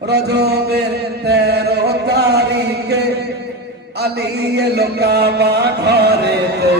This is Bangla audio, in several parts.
রজবের 13 তারিখে আলী এলো কাবা ঘরেতে।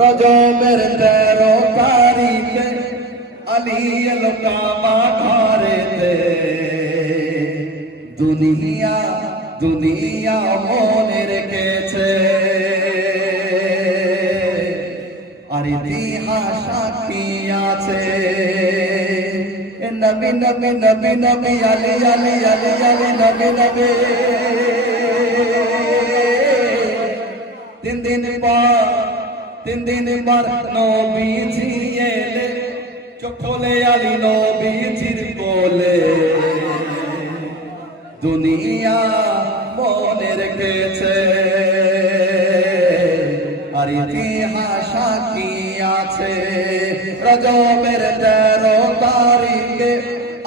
রজবের 13 তারিখে আলী এলো কাবা ঘরেতে। দুনিয়া দুনিয়া মনে রেখেছে, আর ইতিহাস সাক্ষী আছে। নবী নবী নবী নবী আলী আলী আলী আলী নবী নবী। তিন দিন পর নবীজি এলে, চোখ খোলে আলী নবীজির কোলে। দুনিয়া মনে রেখেছে, আর ইতিহাস সাক্ষী আছে। রজবের 13 তারিখে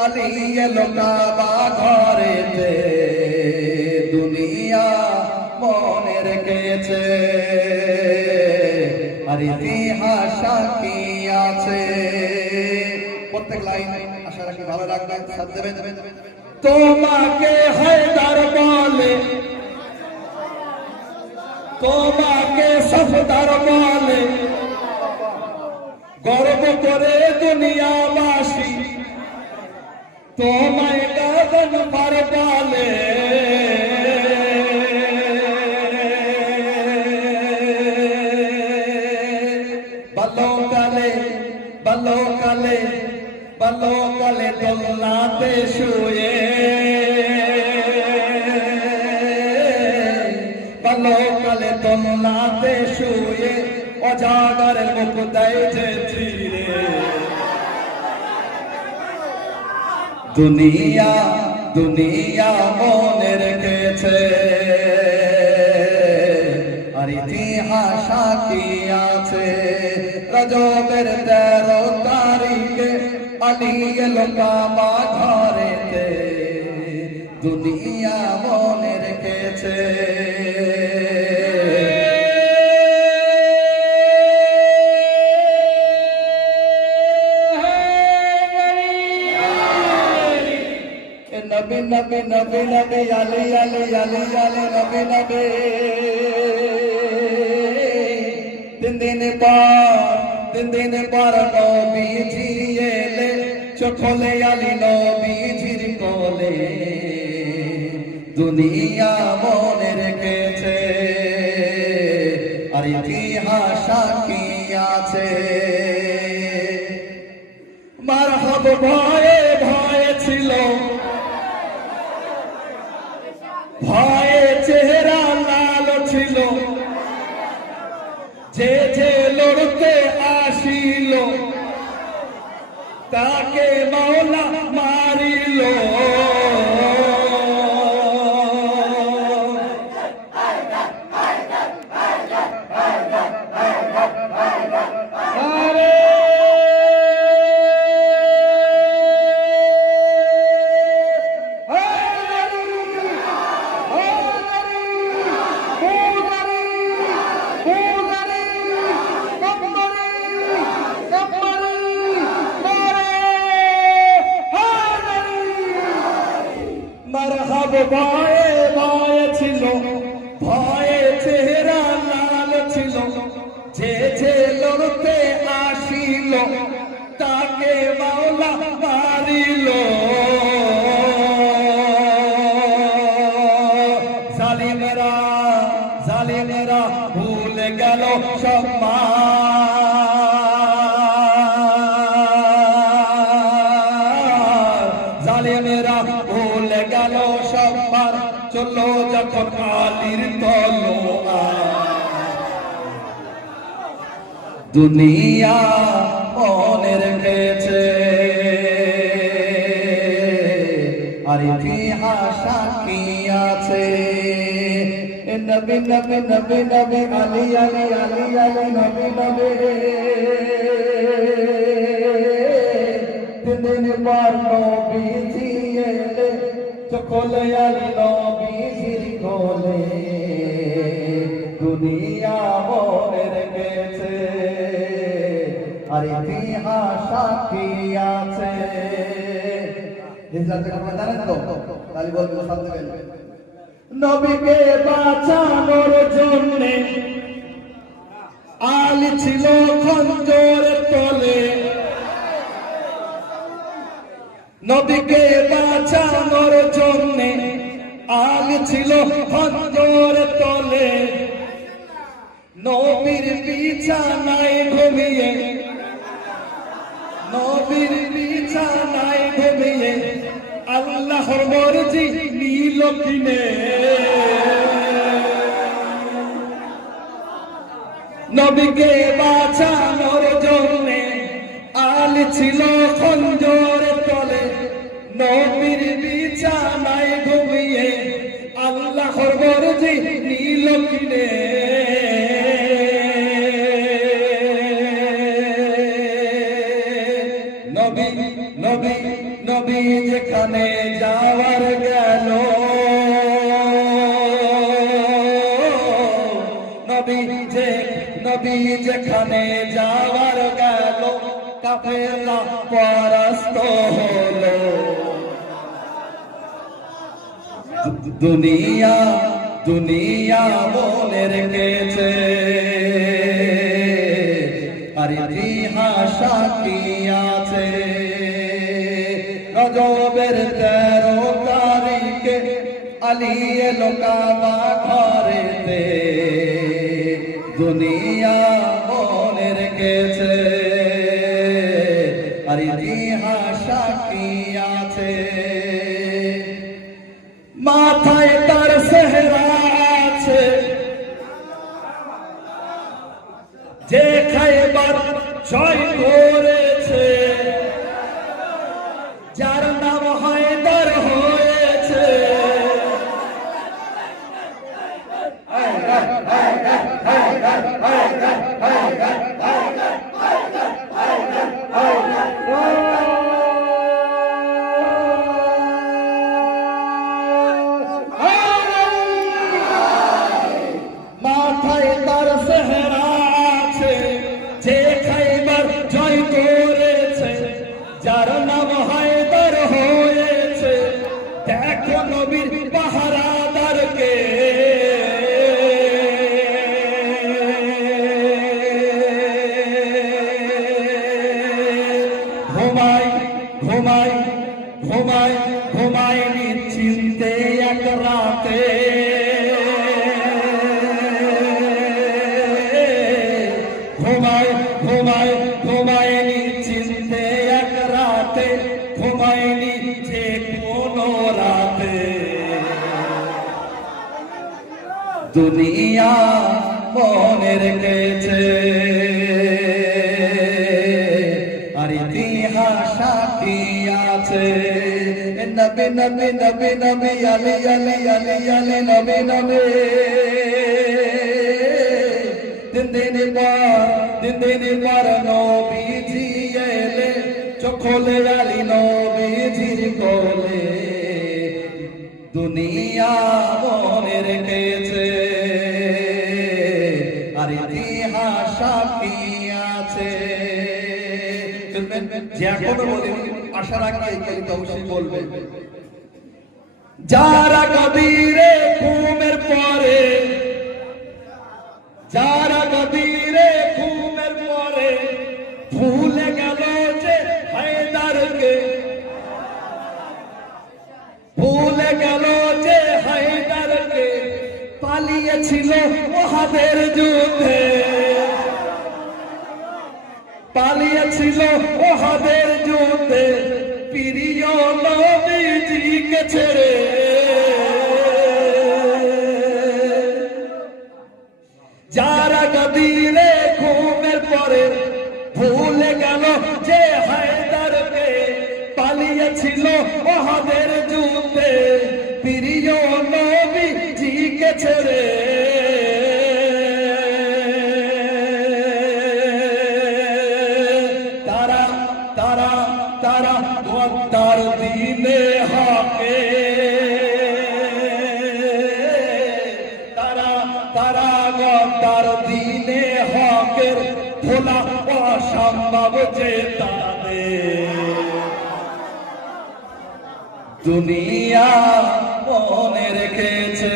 আলী এলো কাবা ঘরেতে। দুনিয়া মনে রেখেছে, আর ইতিহাস সাক্ষী আছে। প্রত্যেক লাইন আশা রাখি ভালো রাখবেন, সাথ দেবেন। তোমাকে হায়দার বলে, তোমাকে সফদার বলে, গর্ব করে দুনিয়াবাসী তোমায় গগন পার বলে। বালো কালে দোলনাতে শুয়ে, বালো কালে দোলনাতে শুয়ে, অজাগরের মুখ দেয় যে চিরে। দুনিয়া দুনিয়া মনে রেখেছে, আর ইতিহাস সাক্ষী আছে। রজবের 13 তারিখে আলী এলো কাবা ঘরেতে। দুনিয়া মনে রেখেছে। নবী নবী নবী নবী আলী আলী আলী আলী নবী নবী। তিন দিন পর নবীজি এলে, চোখ খোলে আলী নবীজির কোলে। দুনিয়া মনে রেখেছে, আর ইতিহাস সাক্ষী আছে। মারহাব ভয়ে ভয়ে ছিল, ভয়ে চেহারা লাল ছিল। যে যে লড়তে আসিল, তাকে মাওলা মারিল। মারহাব ভয়ে ভয়ে ছিল, ভয়ে চেহারা লাল ছিল। যে যে লড়তে আসিল, তাকে মাওলা মারিল। জালিমেরা জালিমেরা ভুলে গেল সব জালিমেরা ভুলে গেল সব মার। চলো যখন আলীর তলোয়ার। দুনিয়া মনে রেখেছে, আর ইতিহাস সাক্ষী আছে। নবী নবী নবী নবী আলী আলী আলী আলী নবী নবী। দিন পর নবীজি এলে, চোখ খোলে আলী নবীজির কোলে। দুনিয়া মনে রেখেছে আর ইতিহাস সাক্ষী আছে। হিজরতের কথা জানেন তো? তাহলে বলবো সব দেবেন। নবীকে বাঁচানোর জন্য আলী ছিল খঞ্জরের তলে, নবীকে বাঁচানোর জন্য আলী ছিল খঞ্জরের তলে। নবীর বিছানায় ঘুমিয়ে, নবীর বিছানায় ঘুমিয়ে আল্লাহর মর্জি নিল কিনে। নবীকে বাঁচানোর জন্য আলী ছিল খঞ্জরের তলে, নবীর বিছানায় ঘুমিয়ে আল্লাহর মর্জি নিল কিনে। নবী নবী নবী যেখানে যাওয়ার গেল, নবী যেখানে যাওয়ার গেল কাফেররা পরাস্ত হলো। দুনিয়া দুনিয়া মনে রেখেছে আর ইতিহাস সাক্ষী আছে। রজবের 13 তারিখে আলী এলো কাবা ঘরেতে, দুনিয়া মনে রেখেছে আর ইতিহাস সাক্ষী আছে। মাথায় তার সেহরা আছে, যে খায়বার জয় করেছে, যার নাম হায়দার হয়েছে। মাথায় তার সেহরা আছে, যে খায়বার জয় করেছে, যার নাম হায়দার হয়েছে। দেখো নবীর পাহারাদারকে, ঘুমাই ঘুমাই ঘুমাই ঘুমাই নিশ্চিন্তে এক রাতে। ঘুমাই ঘুমাই ঘুমাই নিশ্চিন্তে এক রাতে, ঘুমাইনি যে কোনো রাতে। দুনিয়া মনে রেখেছে আর ইতিহাস সাক্ষী আছে। নবী নবী নবী নবী আলী আলী আলী আলী নবী নবী। দিন দিন পর নবীজি এলে, চোখলে আলী নবীজির কোলে। দুনিয়া মনে রেখেছে আর ইতিহাস সাক্ষী আছে। যে এখনো বলিনি, আশা রাখি এই কালিতে অবশ্যই বলবে। যারা কবিরে ঘুমের পরে, যারা কবিরে ঘুমের পরে ভুলে গেল যে হায়দারকে, ভুলে গেল যে হায়দারকে পালিয়েছিল ওহাদের যুদ্ধে, পালিয়েছিল ওহাদের যুদ্ধে প্রিয় নবীজিকে ছেড়ে। যারা গদিরে ঘুমের পরে ভুলে গেল যে হায়দারকে পালিয়েছিল ওহাদের যুদ্ধে প্রিয় নবীজিকে ছেড়ে। তারা তারা তারা গদ্দার দিনে হাকে, তারা তারা গদ্দার দিনে হকের ভোলা অসম্ভব যে তাদের দুনিয়া মনে রেখেছে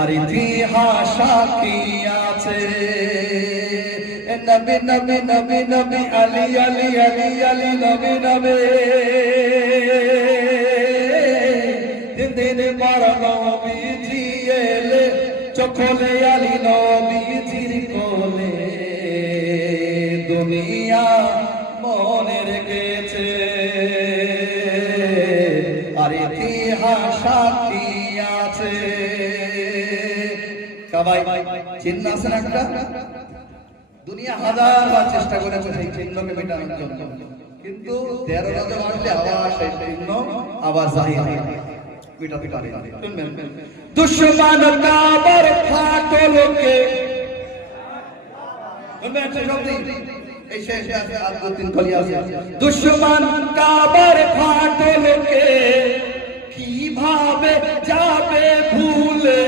আর ইতিহাস সাক্ষী আছে নবী নবী নবী নবী আলী আলী আলী আলী নবী নবী দিন দিন পর নবীজি এলে চোখলে আলী নবীজির কোলে দুনিয়া মনে রেখেছে আর ইতিহাস সাক্ষী আছে সবাই চিহ্ন আছে না একটা দুনিয়া হাজারবার চেষ্টা করেছে সেই চিহ্নকে মেটানোর জন্য কিন্তু 13 রজব আসলে আবার সেই চিহ্ন আবার জাহির মেটাতে পারে শুনবেন দুশমন কাবার ফাটলকে শুনবেন সেই শব্দ এই শেষে আছে আর দু তিন কলি আছে দুশমন কাবার ফাটলকে কিভাবে যাবে ভুলে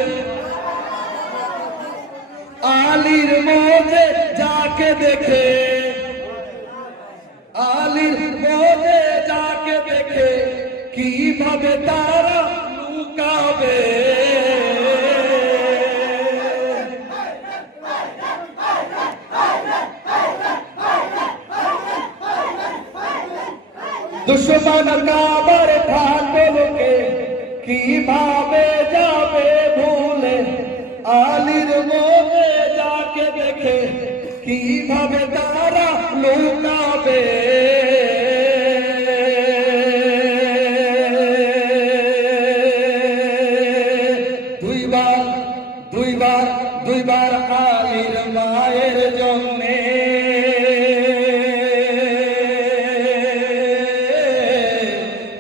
আলীর মোজে যাকে দেখে আলীর মোজে যাকে দেখে কিভাবে তারা লুকাবে দুশমন কাবার ফাটলকে কিভাবে যাবে ভুলে আলীর মোজে যাকে দেখে কিভাবে তারা লুকাবে দুইবার আলীর মায়ের জন্যে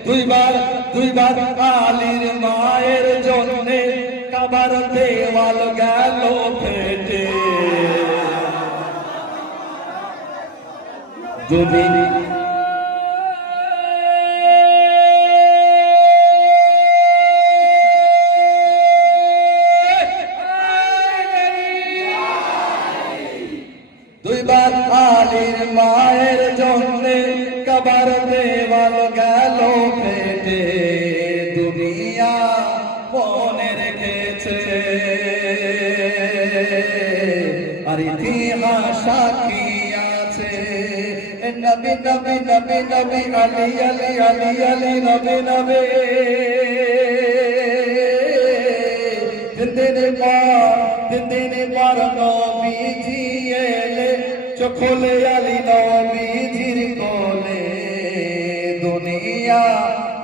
দুইবার আলীর মায়ের জন্যে কাবার দেওয়াল গেল ফেটে দুদিন দুইবার আলীর মায়ের জন্যে কাবার দেওয়াল গেল ফেটে দুনিয়া মনে রেখেছে আর ইতিহাস সাক্ষী আছে নবী নবী নবী নবী আলী আলী আলী আলী নবী নবী দিন পর নবীজি এলে চোখলে আলী নবীজির কোলে দুনিয়া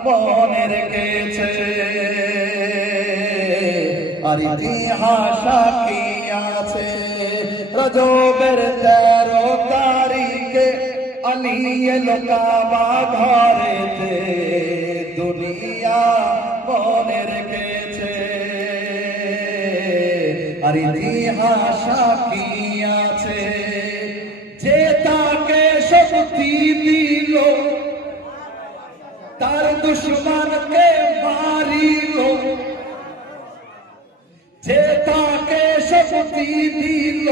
মনে রেখেছে আর ইতিহাস সাক্ষী আছে রজবের 13 তারিখে আলী এলো কাবা ঘরেতে দুনিয়া মনে রেখেছে আর ইতিহাস সাক্ষী আছে যে তাকে শক্তি দিল তার দুশ্মনকে মারিল যে তাকে শক্তি দিল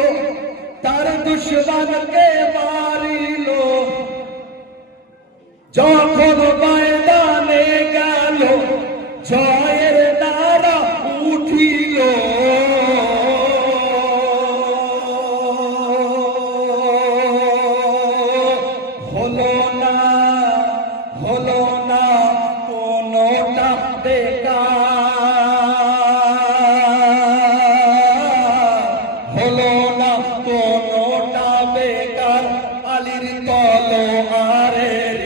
তার দুশ্মনকে মারিল যখন ময়দানে গেল জয়ের নারা উঠিল হলো না কোনোটা বেকার হলো না কোনোটা বেকার আলীর তলোয়ারের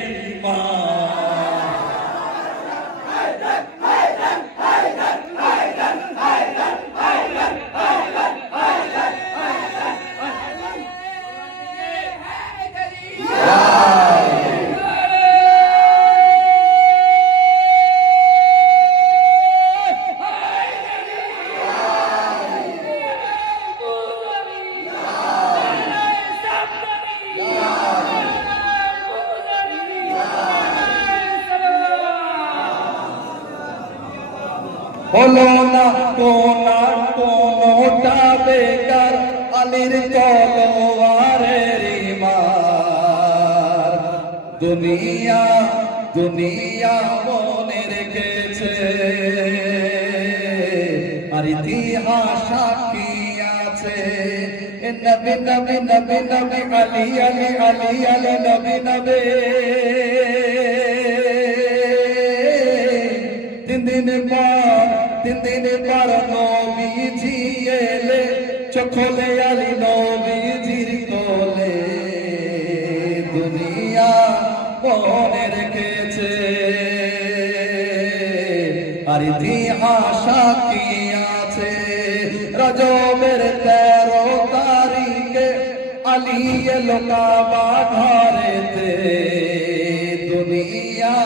হলো না কোনটা বেকার আলীর তলোয়ারের মার। দুনিয়া দুনিয়া মনে রেখেছে আর ইতিহাস সাক্ষী আছে। নবী নবী নবী নবী আলী আলী আলী আলী নবী নবী। তিন দিন পর নবীজি এলে চোখলে আলী নবীজির কোলে। দুনিয়া মনে রেখেছে আর ইতিহাস সাক্ষী আছে। রজবের 13 তারিখে আলী এলো কাবা ঘরেতে। দুনিয়া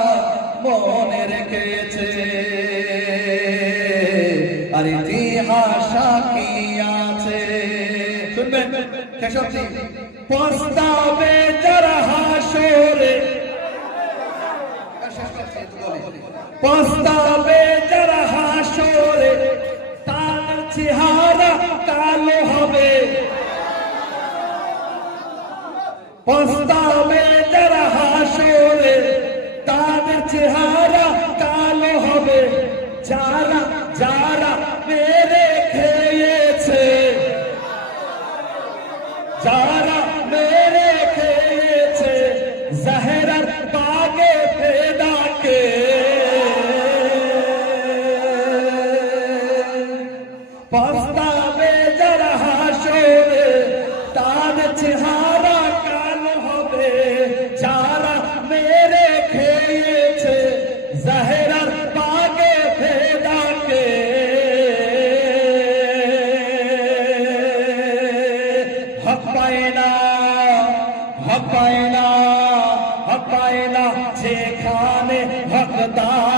মনে রেখেছে আর ইতিহাস সাক্ষী আছে। শুনবেন শেষবজি প্রস্তাবে যারা হাসরে, প্রস্তাবে যারা হাসরে তার চেহারা কালো হবে। প্রস্তাবে যারা হাসরে তাদের চেহারা কালো হবে। যারা যারা মেরে খেয়েছে, যারা মেরে খেয়েছে জাহেরার বাগে ফেদাকে। প্রস্তাবে যারা হাসরে তাদের চেহারা কালো হবে। যারা মেরে খেয়েছে জাহেরার বাগে ফেদাকে। হক পায় না, হক পায় না, হক পায় না যেখানে হকদার,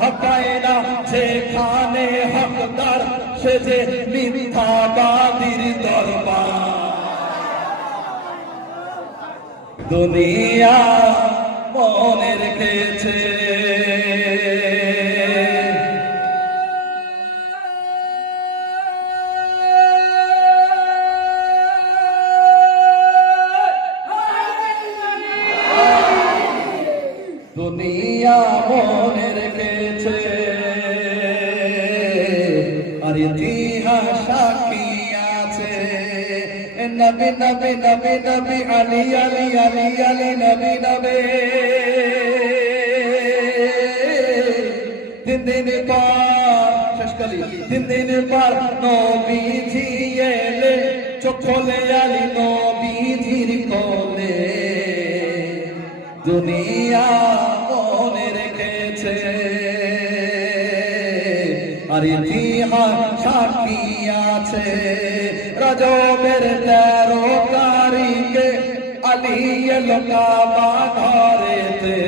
হক পায় না যেখানে হকদার সে যে মিথ্যাবাদীর দরবার। দুনিয়া মনে রেখেছে দুনিয়া মনে রেখেছে আর ইতিহাস সাক্ষী আছে। নবী নবী নবী নবী আলী আলী আলী আলী নবী নবী। দিন পর শেষকালী দিন পর নবীজি এলে চোখলে আলী নবীজির কোলে। দুনিয়া মনে রেখেছে আর ইতিহাস সাক্ষী আছে। রজবের 13 তারিখে আলী এলো কাবা ঘরেতে।